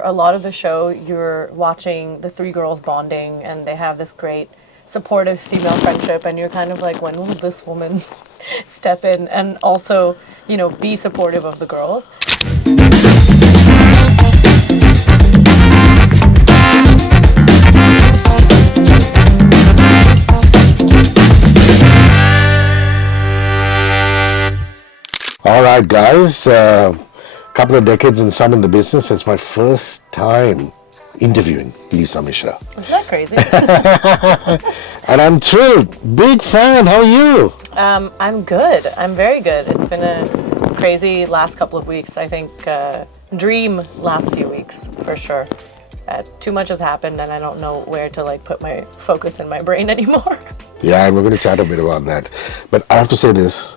for a lot of the show, you're watching the three girls bonding, and they have this great supportive female friendship, and you're kind of like, when will this woman step in and also, be supportive of the girls? All right, guys. Couple of decades and some in the business. It's my first time interviewing Lisa Mishra. Isn't that crazy? And I'm thrilled. Big fan. How are you? I'm good. I'm very good. It's been a crazy last couple of weeks. I think dream last few weeks, for sure. Too much has happened, and I don't know where to put my focus in my brain anymore. Yeah, and we're going to chat a bit about that. But I have to say this.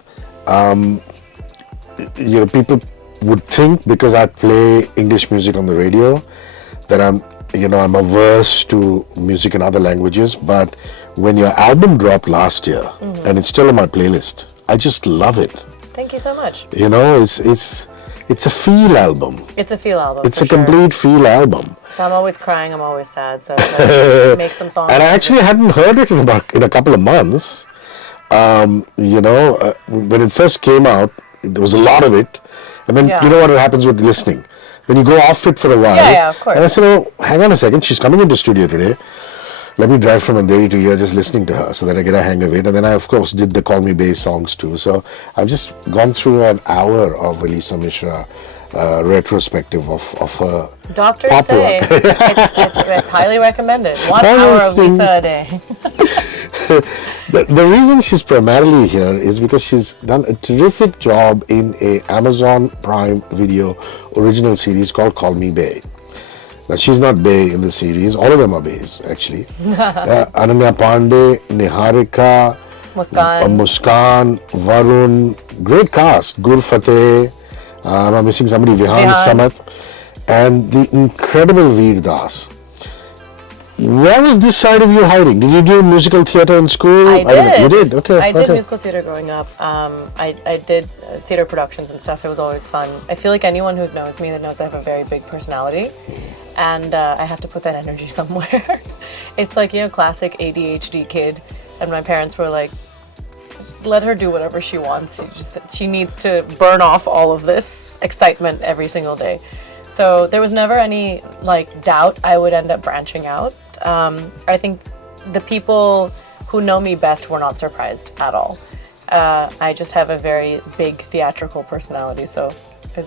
People would think because I play English music on the radio that I'm averse to music in other languages. But when your album dropped last year, and it's still on my playlist, I just love it. Thank you so much. It's a feel album. It's a feel album. It's a complete feel album. So I'm always crying. I'm always sad. So make some songs. And I actually hadn't heard it in a couple of months. When it first came out, there was a lot of it. And then you know what happens with listening. Then you go off it for a while. Yeah, of course. And I said, oh, hang on a second. She's coming into studio today. Let me drive from Andheri to here just listening to her so that I get a hang of it. And then I, of course, did the Call Me Bae songs too. So I've just gone through an hour of Lisa Mishra retrospective of her Doctors pop say work. it's highly recommended. 1 hour of Lisa a day. The reason she's primarily here is because she's done a terrific job in a Amazon Prime Video original series called Call Me Bae. Now, she's not Bae in the series. All of them are Baes, actually. Ananya Pandey, Niharika, Muskan, Varun. Great cast. Gur Fateh. I'm missing somebody. Vihan Samath. And the incredible Veer Das. Where was this side of you hiding? Did you do musical theatre in school? I did. You did? Okay. I did musical theatre growing up. I did theatre productions and stuff. It was always fun. I feel like anyone who knows me that knows I have a very big personality. And I have to put that energy somewhere. It's like, classic ADHD kid. And my parents were like, let her do whatever she wants. She needs to burn off all of this excitement every single day. So there was never any doubt I would end up branching out. I think the people who know me best were not surprised at all. I just have a very big theatrical personality, so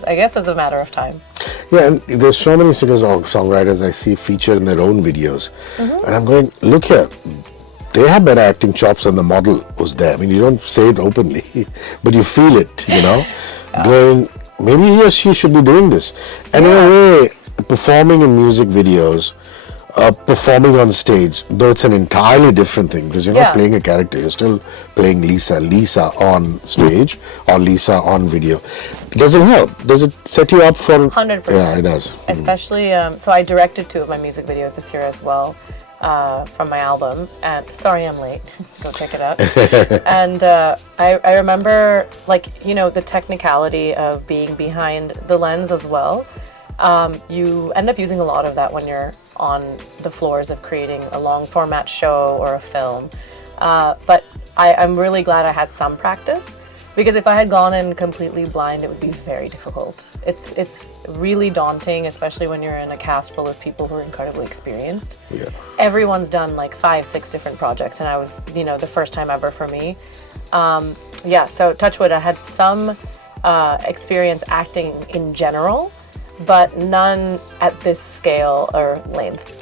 I guess it's a matter of time. Yeah, and there's so many singers or songwriters I see featured in their own videos. And I'm going, look here, they have better acting chops than the model who's there. I mean, you don't say it openly, but you feel it, going, maybe he or she should be doing this. And in a way, performing in music videos, performing on stage, though it's an entirely different thing because you're not playing a character, you're still playing Lisa on stage or Lisa on video. Does it help? Does it set you up for... 100%. Yeah, it does. Especially, so I directed 2 of my music videos this year as well from my album. And sorry I'm late. Go check it out. And I remember, the technicality of being behind the lens as well. You end up using a lot of that when you're on the floors of creating a long format show or a film. But I'm really glad I had some practice, because if I had gone in completely blind, it would be very difficult. It's really daunting, especially when you're in a cast full of people who are incredibly experienced. Yeah. Everyone's done 5-6 different projects, and I was, the first time ever for me. So touch wood, I had some experience acting in general, but none at this scale or length.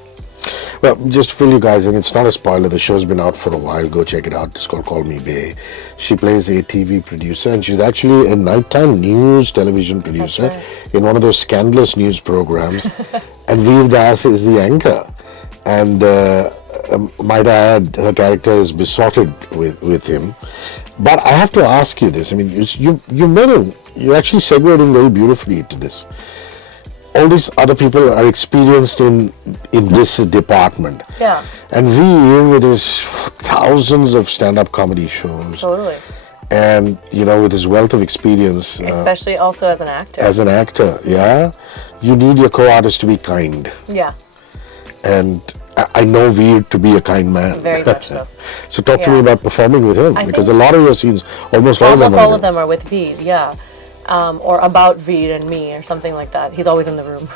Well, just to fill you guys in, it's not a spoiler. The show's been out for a while. Go check it out. It's called Call Me Bae. She plays a TV producer, and she's actually a nighttime news television producer in one of those scandalous news programs. And Veer Das is the anchor. And might I add, her character is besotted with him. But I have to ask you this. I mean, you actually segued in very beautifully to this. All these other people are experienced in this department. Yeah. And Veer, with his thousands of stand-up comedy shows. Totally. And, with his wealth of experience. Especially also as an actor. As an actor, yeah. you need your co-artist to be kind. Yeah, And I know Veer to be a kind man. very much so. So talk to Yeah. me about performing with him, I because think a lot of your scenes, almost all of them almost are all with of them are with Veed, yeah. Or about Veed and me or something like that. He's always in the room.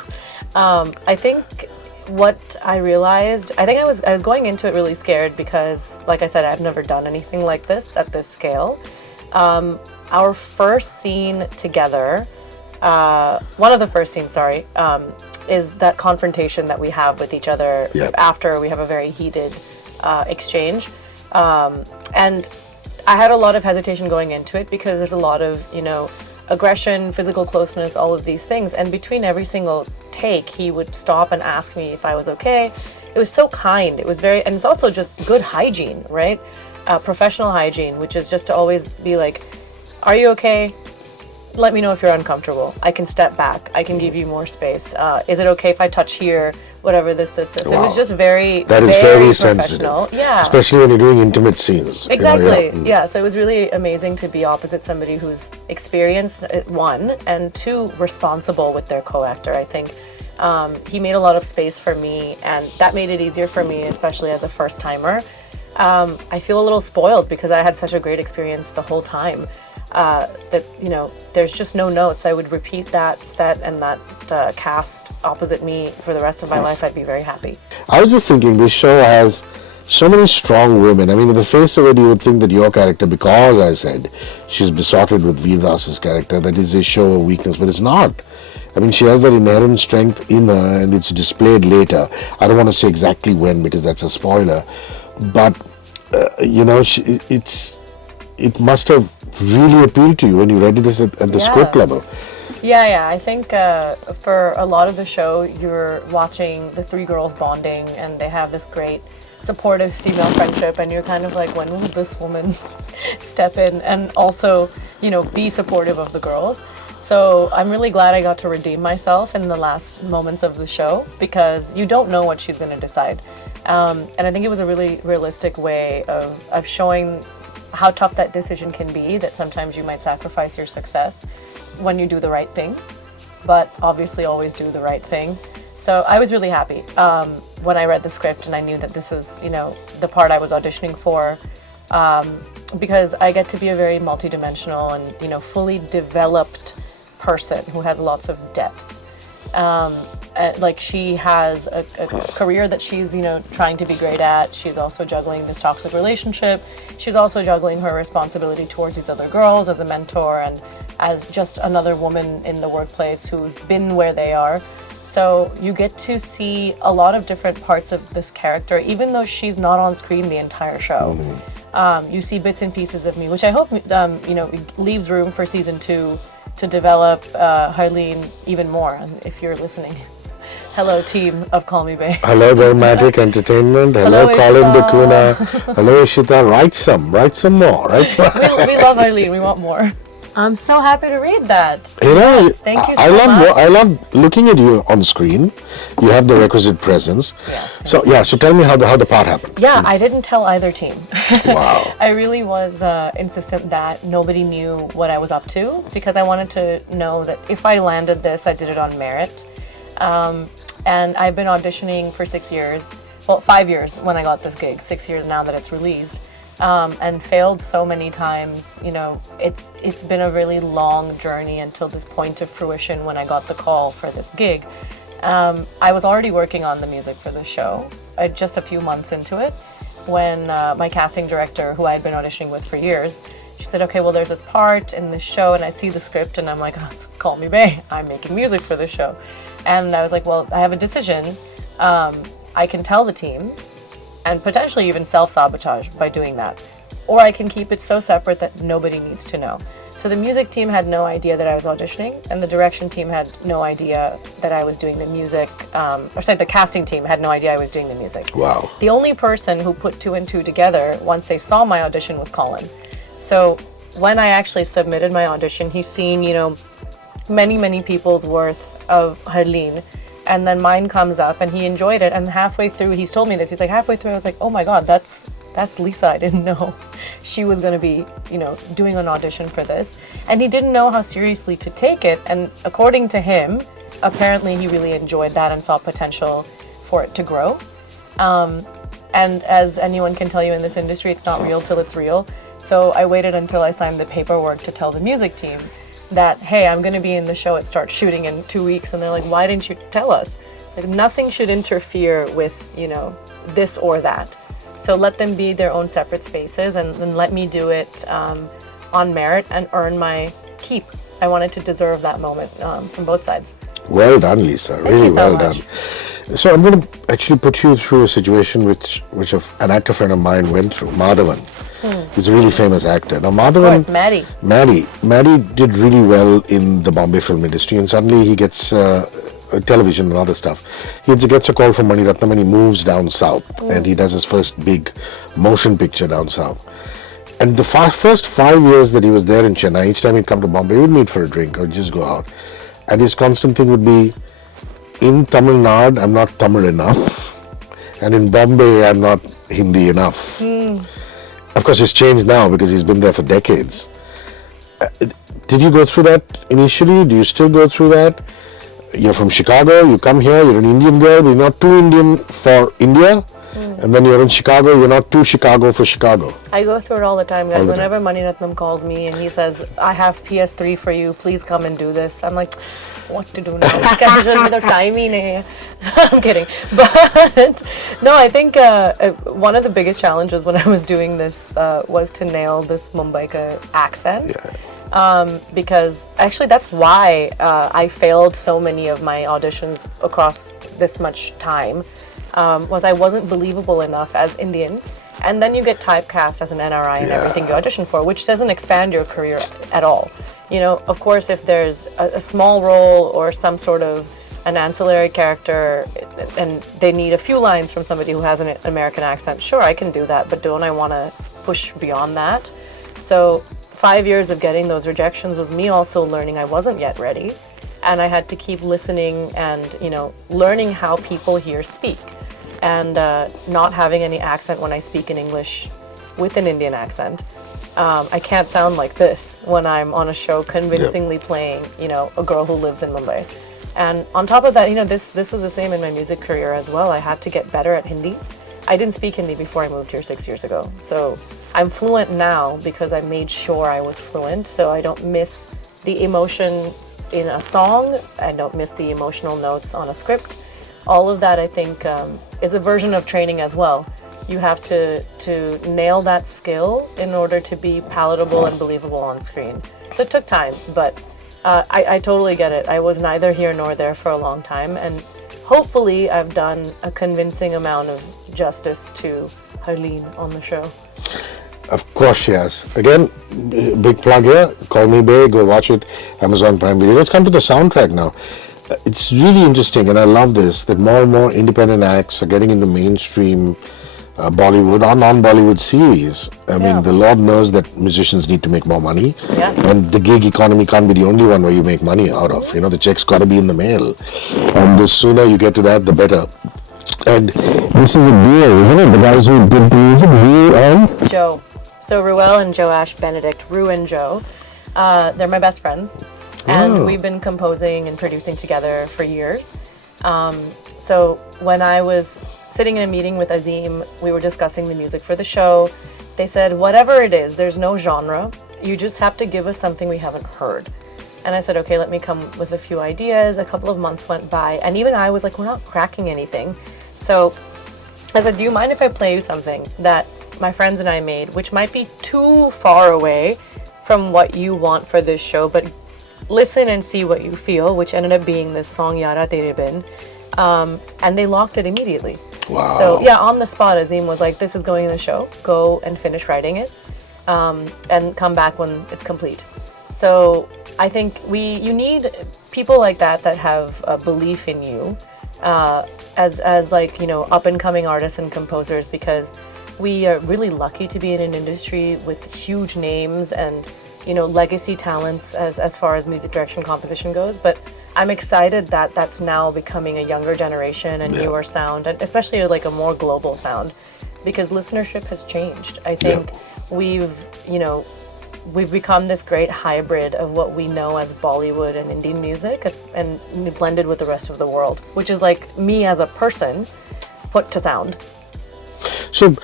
I think what I realized, I think I was going into it really scared because, like I said, I've never done anything like this at this scale. Our first scene together, one of the first scenes, sorry, is that confrontation that we have with each other Yep. after we have a very heated exchange. And I had a lot of hesitation going into it because there's a lot of, aggression, physical closeness, all of these things. And between every single take, he would stop and ask me if I was okay. It was so kind. It was very, and it's also just good hygiene, right? Professional hygiene, which is just to always be like, are you okay? Let me know if you're uncomfortable. I can step back. I can give you more space. Is it okay if I touch here? Whatever, this. It Wow. was just very, That is very sensitive. professional. Yeah. Especially when you're doing intimate scenes. Exactly. Yeah. Yeah. So it was really amazing to be opposite somebody who's experienced, one, and two, responsible with their co-actor. I think he made a lot of space for me, and that made it easier for me, especially as a first timer. I feel a little spoiled because I had such a great experience the whole time. That there's just no notes. I would repeat that set and that cast opposite me for the rest of my life. I'd be very happy. I was just thinking, this show has so many strong women. I mean, in the face of it, you would think that your character, because I said she's besotted with Veer Das's character, that is a show of weakness, but it's not. I mean, she has that inherent strength in her, and it's displayed later. I don't want to say exactly when because that's a spoiler, but it must have really appealed to you when you read this at the script level. Yeah. I think for a lot of the show, you're watching the three girls bonding, and they have this great supportive female friendship, and you're kind of like, when will this woman step in and also, be supportive of the girls? So I'm really glad I got to redeem myself in the last moments of the show because you don't know what she's going to decide. And I think it was a really realistic way of showing how tough that decision can be, that sometimes you might sacrifice your success when you do the right thing, but obviously always do the right thing. So I was really happy when I read the script and I knew that this was, the part I was auditioning for, because I get to be a very multidimensional and, fully developed person who has lots of depth. Like she has a career that she's trying to be great at. She's also juggling this toxic relationship. She's also juggling her responsibility towards these other girls as a mentor and as just another woman in the workplace who's been where they are. So you get to see a lot of different parts of this character, even though she's not on screen the entire show. You see bits and pieces of me, which I hope leaves room for season 2 to develop Harleen even more. And if you're listening, hello team of Call Me Bae. Hello, Dramatic Entertainment. Hello, Colin Dakuna. Hello, Ishita. Write some more. We love Harleen. We want more. I'm so happy to read that. Thank you so much. I love looking at you on screen. You have the requisite presence. Yes. So tell me how the part happened. Yeah, I didn't tell either team. Wow. I really was insistent that nobody knew what I was up to because I wanted to know that if I landed this, I did it on merit. And I've been auditioning for 6 years. Well, 5 years when I got this gig. 6 years now that it's released. And failed so many times. It's been a really long journey until this point of fruition when I got the call for this gig. I was already working on the music for the show, just a few months into it, when my casting director, who I had been auditioning with for years, she said, okay, well, there's this part in this show, and I see the script, and I'm like, oh, it's Call Me Bae. I'm making music for this show. And I was like, well, I have a decision. I can tell the teams, and potentially even self-sabotage by doing that. Or I can keep it so separate that nobody needs to know. So the music team had no idea that I was auditioning, and the direction team had no idea that I was doing the music, the casting team had no idea I was doing the music. Wow. The only person who put 2 and 2 together once they saw my audition was Colin. So when I actually submitted my audition, he's seen, many people's worth of Harleen. And then mine comes up and he enjoyed it. And halfway through, he's told me this. He's like, halfway through, I was like, oh my God, that's Lisa. I didn't know she was going to be, doing an audition for this. And he didn't know how seriously to take it. And according to him, apparently he really enjoyed that and saw potential for it to grow. And as anyone can tell you in this industry, it's not real till it's real. So I waited until I signed the paperwork to tell the music team that, hey, I'm going to be in the show. It starts shooting in 2 weeks. And they're like, why didn't you tell us? Like, nothing should interfere with, this or that. So let them be their own separate spaces, and let me do it on merit and earn my keep. I wanted to deserve that moment from both sides. Well done, Lisa. Really well done. So I'm going to actually put you through a situation which an actor friend of mine went through, Madhavan. He's a really famous actor. Now, Madhavan, Maddie did really well in the Bombay film industry, and suddenly he gets television and other stuff. He gets a call from Mani Ratnam, and he moves down south, and he does his first big motion picture down south. And the first 5 years that he was there in Chennai, each time he'd come to Bombay, we would meet for a drink or just go out. And his constant thing would be, in Tamil Nadu, I'm not Tamil enough. And in Bombay, I'm not Hindi enough. Of course, it's changed now because he's been there for decades. Did you go through that initially? Do you still go through that? You're from Chicago, you come here, you're an Indian girl, you're not too Indian for India. And then you're in Chicago, you're not too Chicago for Chicago. I go through it all the time, guys. Whenever Mani Ratnam calls me and he says, I have PS3 for you, please come and do this. I'm like, what to do now? So I'm kidding. But no, I think one of the biggest challenges when I was doing this was to nail this Mumbaika accent. Because actually that's why I failed so many of my auditions across this much time. Was I wasn't believable enough as Indian, and then you get typecast as an NRI in everything you audition for, which doesn't expand your career at all. Of course, if there's a small role or some sort of an ancillary character and they need a few lines from somebody who has an American accent, sure, I can do that, but don't I want to push beyond that? So 5 years of getting those rejections was me also learning I wasn't yet ready, and I had to keep listening and learning how people here speak. And not having any accent when I speak in English with an Indian accent. I can't sound like this when I'm on a show convincingly playing, a girl who lives in Mumbai. And on top of that, this was the same in my music career as well. I had to get better at Hindi. I didn't speak Hindi before I moved here 6 years ago. So I'm fluent now because I made sure I was fluent, so I don't miss the emotion in a song. I don't miss the emotional notes on a script. All of that, I think, is a version of training as well. You have to nail that skill in order to be palatable and believable on screen. So it took time, but I totally get it. I was neither here nor there for a long time, and hopefully I've done a convincing amount of justice to Harleen on the show. Of course she has. Again, big plug here, Call Me Bae, go watch it, Amazon Prime Video. Let's come to the soundtrack now. It's really interesting, and I love this, that more and more independent acts are getting into mainstream Bollywood or non-Bollywood series. I mean, the Lord knows that musicians need to make more money. Yes. And the gig economy can't be the only one where you make money out of. The check's got to be in the mail. And the sooner you get to that, the better. And this is a duo, isn't it? The guys who did the music, Ru and Joe. So Ruel and Joash Benedict, Ru and Joe, they're my best friends. And we've been composing and producing together for years. So when I was sitting in a meeting with Azim, we were discussing the music for the show. They said, whatever it is, there's no genre. You just have to give us something we haven't heard. And I said, okay, let me come with a few ideas. A couple of months went by, and even I was like, we're not cracking anything. So I said, do you mind if I play you something that my friends and I made, which might be too far away from what you want for this show, but listen and see what you feel, which ended up being this song Yara Tere Bin, and they locked it immediately. Wow. So yeah, on the spot, Azim was like, this is going in the show, go and finish writing it, and come back when it's complete. So I think you need people like that have a belief in you, as like, up and coming artists and composers, because we are really lucky to be in an industry with huge names and legacy talents as far as music direction composition goes. But I'm excited that that's now becoming a younger generation and newer sound, and especially like a more global sound, because listenership has changed. I think we've we've become this great hybrid of what we know as Bollywood and Indian music, and blended with the rest of the world, which is like me as a person put to sound. So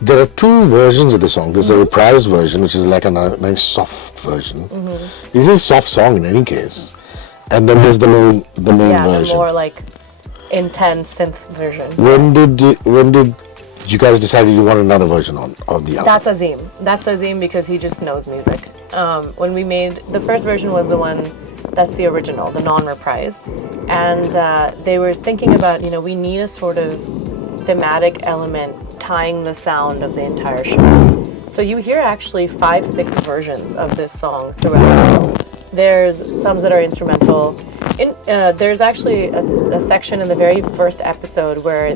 there are two versions of the song. There's a reprised version, which is like a nice soft version. This is a soft song in any case. And then there's the main version. The more like intense synth version. When did you guys decide you want another version of the album? That's Azim because he just knows music. When we made the first version was the one that's the original, the non-reprise, and they were thinking about, we need a sort of thematic element tying the sound of the entire show. So you hear actually 5-6 versions of this song throughout. There's some that are instrumental. There's actually a section in the very first episode where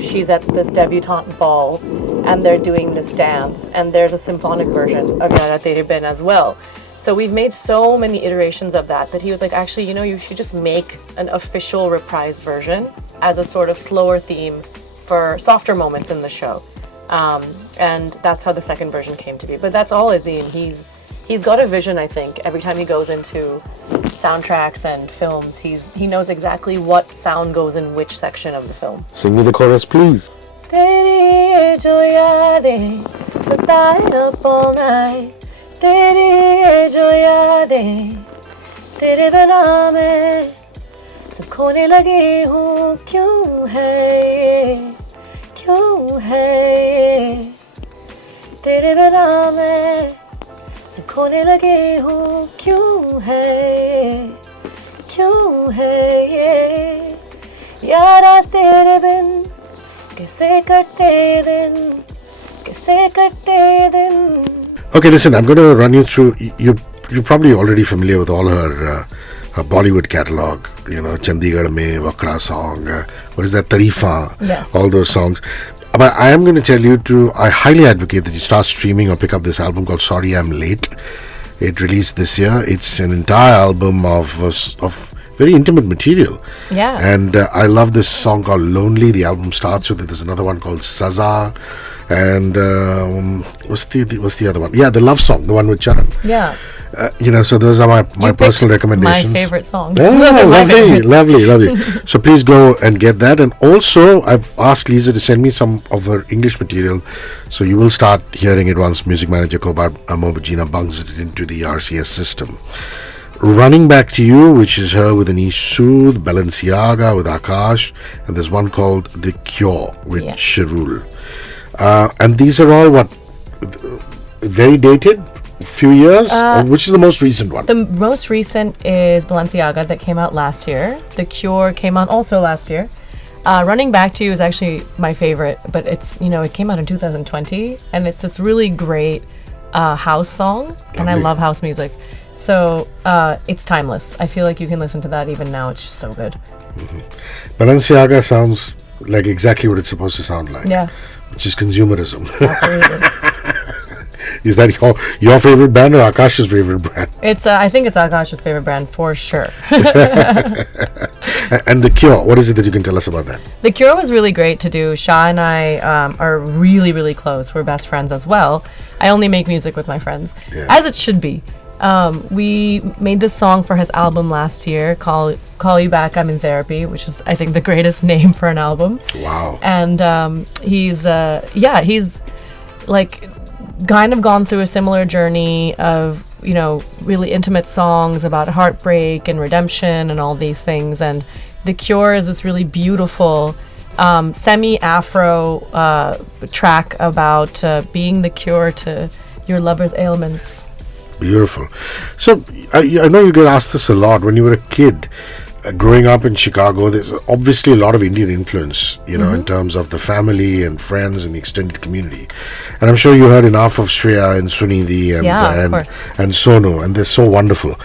she's at this debutante ball and they're doing this dance, and there's a symphonic version of Yara Tere Bin as well. So we've made so many iterations of that he was like, actually, you should just make an official reprise version as a sort of slower theme for softer moments in the show. And that's how the second version came to be. But that's all Azim. He's got a vision, I think. Every time he goes into soundtracks and films, he knows exactly what sound goes in which section of the film. Sing me the chorus, please. Teri jo yadein sataye up all night. Teri jo yadein tere bina main सब खोने लगी हूँ क्यों है ये तेरे बिना मैं सब खोने लगी हूँ क्यों है ये यारा तेरे बिन कैसे कटे दिन. Okay, listen, I'm going to run you through. You're probably already familiar with all her Bollywood catalog, Chandigarh Mein, Vakra song, what is that, Tarifa, yes. All those songs. But I am going to tell you I highly advocate that you start streaming or pick up this album called Sorry I'm Late. It released this year. It's an entire album of very intimate material. Yeah. And I love this song called Lonely. The album starts with it. There's another one called Saza. And what's the other one? Yeah, the love song, the one with Charan. Yeah. So those are my personal recommendations. My favorite songs. Oh, those are lovely. So please go and get that. And also, I've asked Lisa to send me some of her English material. So you will start hearing it once music manager Kobar Mobajina bungs it into the RCS system. Running Back to You, which is her with Anish Sood, Balenciaga with Akash, and there's one called The Cure with Shirul. And these are all very dated? Few years? Which is the most recent one? The most recent is Balenciaga that came out last year. The Cure came out also last year. Running Back to You is actually my favorite, but it's, it came out in 2020, and it's this really great house song. Lovely. And I love house music. So it's timeless. I feel like you can listen to that even now. It's just so good. Mm-hmm. Balenciaga sounds like exactly what it's supposed to sound like. Yeah. Which is consumerism. Absolutely. Is that your favorite brand or Akash's favorite brand? It's I think it's Akash's favorite brand for sure. And The Cure, what is it that you can tell us about that? The Cure was really great to do. Shah and I are really, really close. We're best friends as well. I only make music with my friends, as it should be. We made this song for his album last year, Call You Back, I'm in Therapy, which is, I think, the greatest name for an album. Wow. And he's like kind of gone through a similar journey of, really intimate songs about heartbreak and redemption and all these things. And The Cure is this really beautiful semi-Afro track about being the cure to your lover's ailments. Beautiful. So I know you get asked this a lot. When you were a kid, growing up in Chicago, there's obviously a lot of Indian influence, in terms of the family and friends and the extended community. And I'm sure you heard enough of Shreya and Sunidhi and Sonu, and they're so wonderful.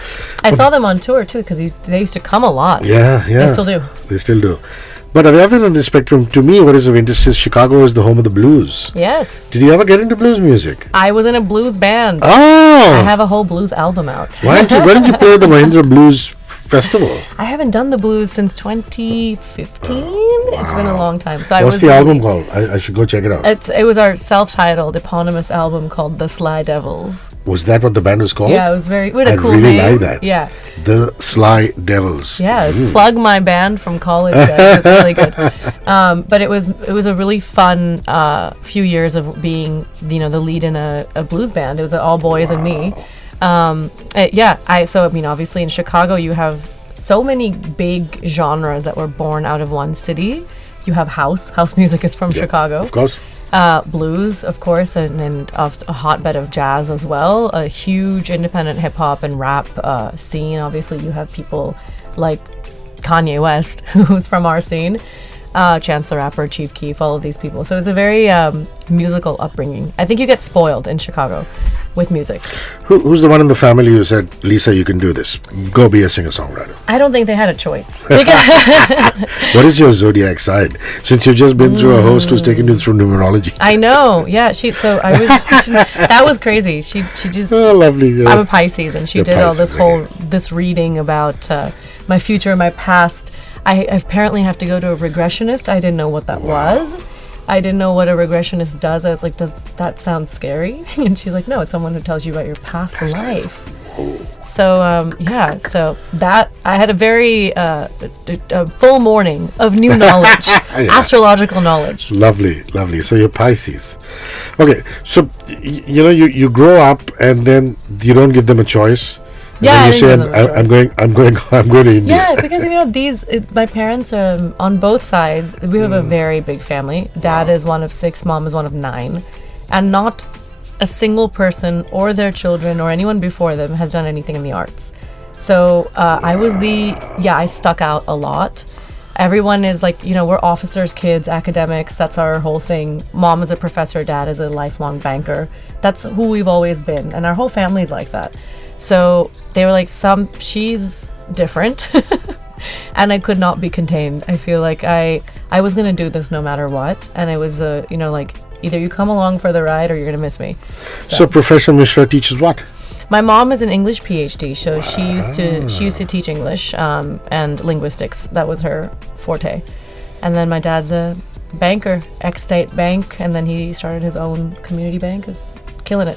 I saw them on tour too, because they used to come a lot. Yeah. They still do. They still do. But on the other end of the spectrum, to me, what is of interest is Chicago is the home of the blues. Yes. Did you ever get into blues music? I was in a blues band. Oh! I have a whole blues album out. Why didn't you play the Mahindra Blues festival? I haven't done the blues since 2015. It's been a long time. So What's the album called? I should go check it out. It was our self-titled eponymous album called The Sly Devils. Was that what the band was called? Yeah, it was what a cool really name. like that. Yeah. The Sly Devils. Yeah, plug my band from college. It was really good. But it was a really fun few years of being the lead in a blues band. It was all boys and me. Obviously in Chicago you have so many big genres that were born out of one city. You have house music is from Chicago, of course. Blues, of course, and a hotbed of jazz as well. A huge independent hip hop and rap scene. Obviously, you have people like Kanye West, who's from our scene, Chance the Rapper, Chief Keef, all of these people. So it's a very musical upbringing. I think you get spoiled in Chicago with music. Who's the one in the family who said, Lisa, you can do this? Go be a singer-songwriter. I don't think they had a choice. What is your zodiac sign? Since you've just been through a host who's taken you through numerology. I know. Yeah. That was crazy. She just. Oh, lovely. Yeah. I'm a Pisces, and she You're did Pisces, all this reading about my future, my past. I apparently have to go to a regressionist. I didn't know what that was. I didn't know what a regressionist does. I was like, does that sound scary? And she's like, no, it's someone who tells you about your past life. So, so that, I had a very a full morning of new knowledge, astrological knowledge. Lovely. So you're Pisces. Okay, so, you grow up and then you don't give them a choice. And then you say, I'm going to India. Yeah, because my parents on both sides. We have a very big family. Dad is one of 6, mom is one of 9, and not a single person or their children or anyone before them has done anything in the arts. So I stuck out a lot. Everyone is like, we're officers' kids, academics. That's our whole thing. Mom is a professor, dad is a lifelong banker. That's who we've always been, and our whole family's like that. So they were like, she's different. And I could not be contained. I feel like I was going to do this no matter what. And it was, either you come along for the ride or you're going to miss me. So Professor Mishra teaches what? My mom is an English PhD. So she used to teach English and linguistics. That was her forte. And then my dad's a banker, ex-state bank. And then he started his own community bank. It's killing it.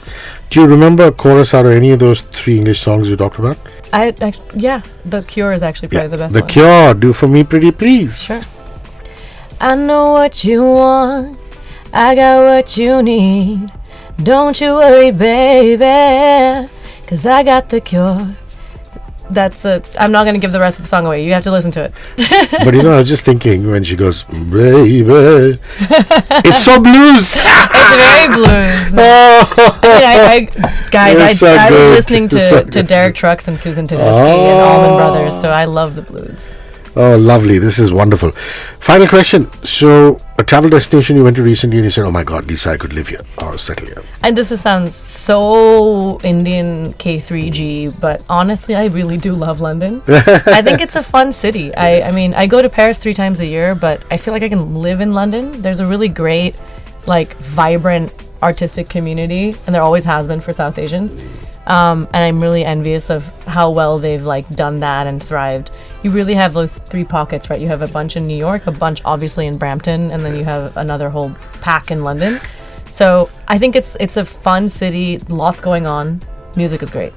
Do you remember a chorus out of any of those 3 English songs you talked about? The Cure is actually probably the best one. The Cure, Do For Me Pretty Please. Sure. I know what you want, I got what you need. Don't you worry, baby, 'cause I got the cure. I'm not going to give the rest of the song away. You have to listen to it. But I was just thinking when she goes, baby, it's so blues. It's very blues. I was listening to Derek Trucks and Susan Tedeschi and Allman Brothers, so I love the blues. Oh, lovely. This is wonderful. Final question. So, a travel destination you went to recently and you said, oh my God, Lisa, I could live here or settle here. And this sounds so Indian K3G, but honestly, I really do love London. I think it's a fun city. Yes. I mean, I go to Paris 3 times a year, but I feel like I can live in London. There's a really great, vibrant artistic community, and there always has been for South Asians. And I'm really envious of how well they've done that and thrived. You really have those 3 pockets, right? You have a bunch in New York, a bunch obviously in Brampton, and then you have another whole pack in London. So I think it's a fun city, lots going on. Music is great.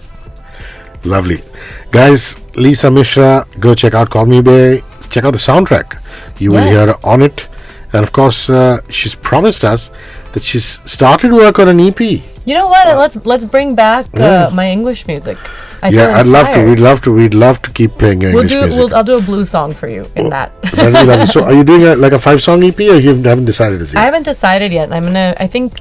Lovely. Guys, Lisa Mishra, go check out Call Me Bae. Check out the soundtrack. You will hear her on it. And of course, she's promised us that she's started work on an EP. You know what? Let's bring back my English music. I'd love to. We'd love to keep playing your English music. I'll do a blues song for you in that. That'd be lovely. So, are you doing a 5-song EP, or you haven't decided as yet? I haven't decided yet. I think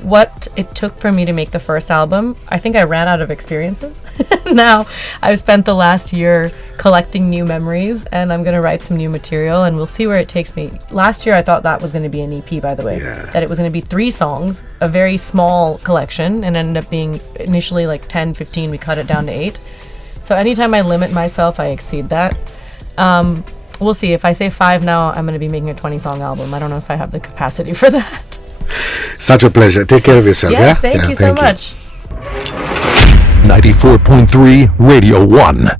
what it took for me to make the first album, I think I ran out of experiences. Now I've spent the last year collecting new memories, and I'm going to write some new material, and we'll see where it takes me. Last year I thought that was going to be an EP, by the way, that it was going to be 3 songs, a very small collection, and ended up being initially 10, 15. We cut it down to 8. So anytime I limit myself, I exceed that. We'll see. If I say 5 now, I'm going to be making a 20-song album. I don't know if I have the capacity for that. Such a pleasure. Take care of yourself. Yes, thank you so much. 94.3 Radio 1.